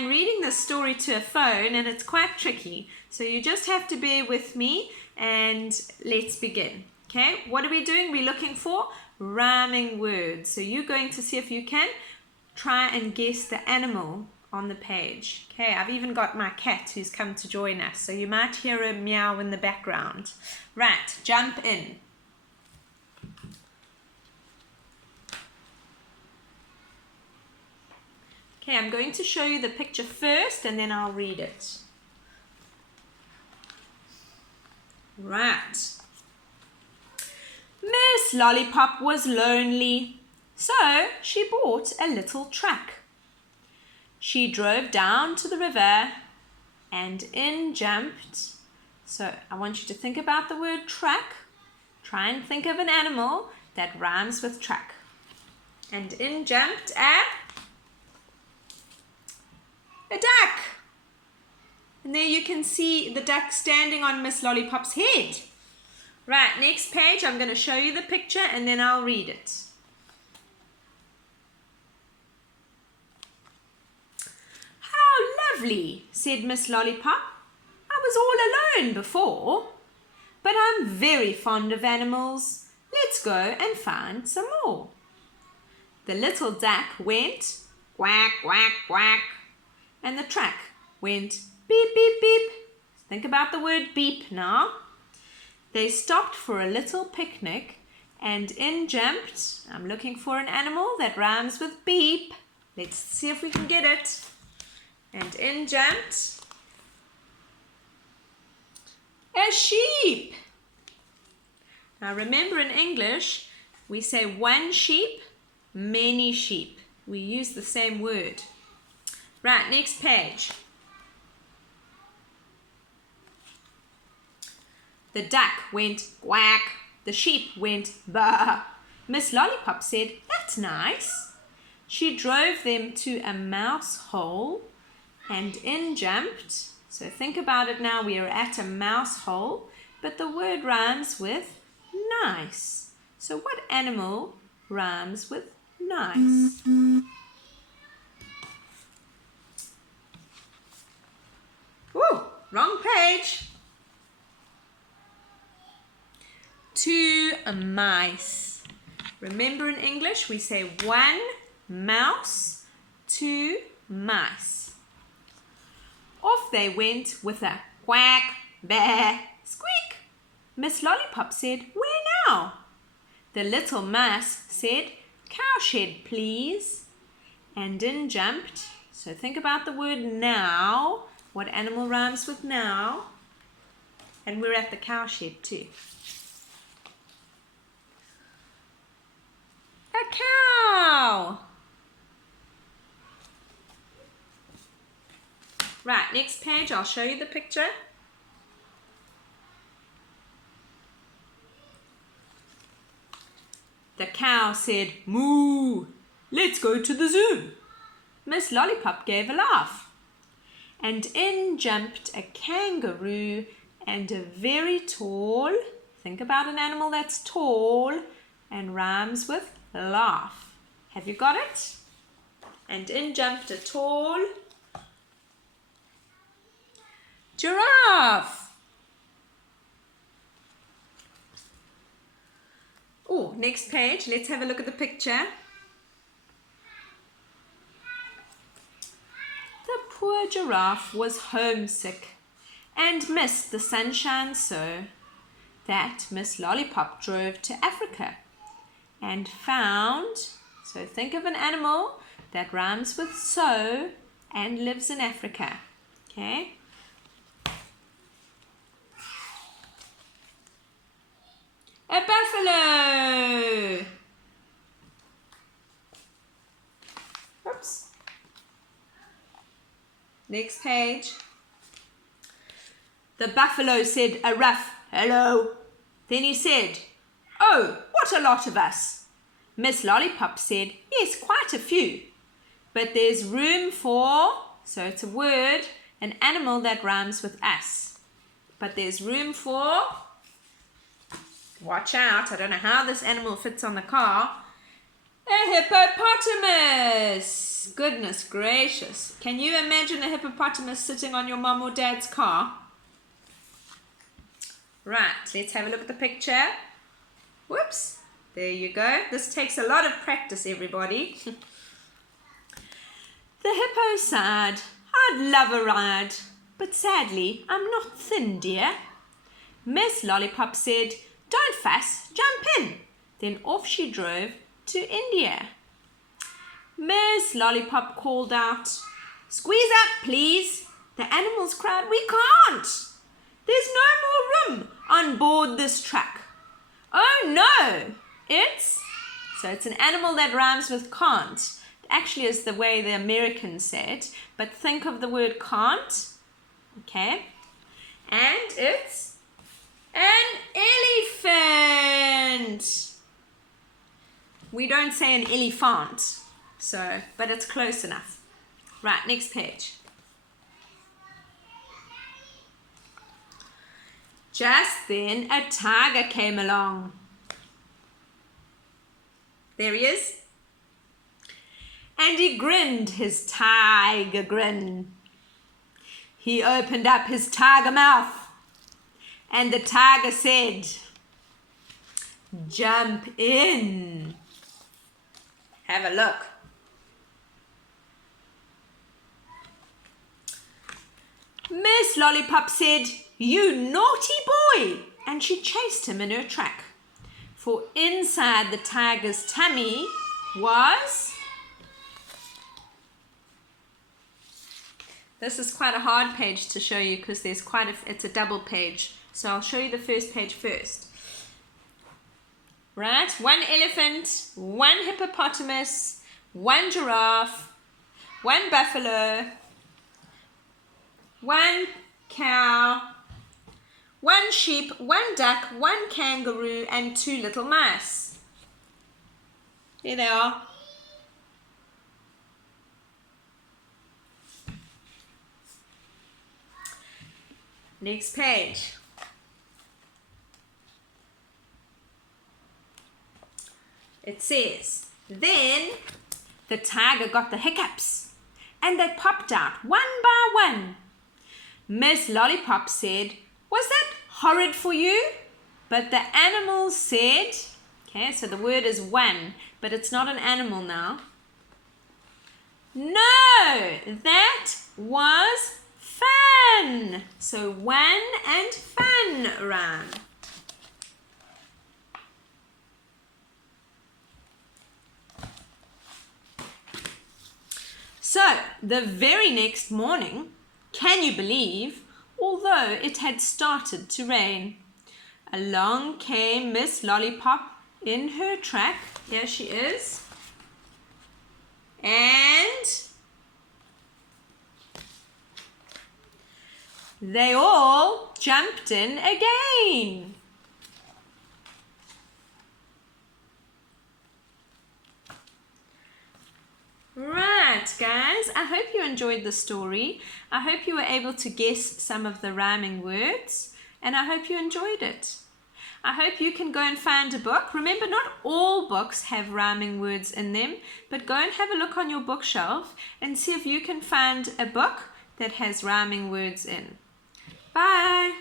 I'm reading this story to a phone and it's quite tricky. So you just have to bear with me and let's begin. Okay, what are we doing? We're looking for rhyming words. So you're going to see if you can try and guess the animal on the page. Okay, I've even got my cat who's come to join us. So you might hear a meow in the background. Right, jump in. Okay, I'm going to show you the picture first and then I'll read it. Right. Miss Lollipop was lonely, so she bought a little truck. She drove down to the river and in jumped. So I want you to think about the word truck. Try and think of an animal that rhymes with truck. And in jumped a duck. And there you can see the duck standing on Miss Lollipop's head. Right, next page, I'm going to show you the picture and then I'll read it. How lovely, said Miss Lollipop. I was all alone before, but I'm very fond of animals. Let's go and find some more. The little duck went quack, quack, quack. And the truck went beep, beep, beep. Think about the word beep now. They stopped for a little picnic and in jumped, I'm looking for an animal that rhymes with beep. Let's see if we can get it. And in jumped a sheep. Now remember in English, we say one sheep, many sheep. We use the same word. Right, next page. The duck went quack. The sheep went baa. Miss Lollipop said, that's nice. She drove them to a mouse hole and in jumped. So think about it now. We are at a mouse hole, but the word rhymes with nice. So what animal rhymes with nice? Woo, wrong page. Two mice. Remember in English we say one mouse, two mice. Off they went with a quack, bah, squeak. Miss Lollipop said, where now? The little mouse said, cowshed please. And in jumped. So think about the word now. What animal rhymes with now? And we're at the cowshed too. A cow. Right, next page, I'll show you the picture. The cow said, moo, let's go to the zoo. Miss Lollipop gave a laugh. And in jumped a kangaroo and a very tall, think about an animal that's tall and rhymes with laugh. Have you got it? And in jumped a tall giraffe. Oh, next page, let's have a look at the picture. The poor giraffe was homesick and missed the sunshine so that Miss Lollipop drove to Africa and found, so think of an animal that rhymes with so and lives in Africa. Okay? A buffalo. Oops. Next page. The buffalo said a rough hello. Then he said, oh, what a lot of us. Miss Lollipop said, yes, quite a few. But there's room for, so it's a word, an animal that rhymes with us. But there's room for, watch out, I don't know how this animal fits on the car. A hippopotamus! Goodness gracious. Can you imagine a hippopotamus sitting on your mom or dad's car? Right, let's have a look at the picture. Whoops, there you go. This takes a lot of practice, everybody. The hippo sighed, I'd love a ride, but sadly, I'm not thin, dear. Miss Lollipop said, don't fuss, jump in. Then off she drove to India. Miss Lollipop called out, squeeze up, please. The animals cried, we can't. There's no more room on board this truck. Oh no, it's an animal that rhymes with can't. It actually is the way the Americans say it, but think of the word can't, okay? And it's an elephant. We don't say an elephant, but it's close enough. Right, next page. Just then a tiger came along. There he is. And he grinned his tiger grin. He opened up his tiger mouth. And the tiger said, jump in. Have a look. Miss Lollipop said, you naughty boy, and she chased him in her track. For inside the tiger's tummy was... This is quite a hard page to show you because there's it's a double page. So I'll show you the first page first. Right, one elephant, one hippopotamus, one giraffe, one buffalo, one cow, one sheep, one duck, one kangaroo, and two little mice. Here they are. Next page. It says, then the tiger got the hiccups and they popped out one by one. Miss Lollipop said, was that horrid for you? But the animals said, okay, so the word is one, but it's not an animal now. No, that was fun. So one and fun rhyme. So the very next morning, can you believe, although it had started to rain, along came Miss Lollipop in her track. Here she is. And they all jumped in again. Right, guys, I hope you enjoyed the story. I hope you were able to guess some of the rhyming words, and I hope you enjoyed it. I hope you can go and find a book. Remember, not all books have rhyming words in them, but go and have a look on your bookshelf and see if you can find a book that has rhyming words in. Bye!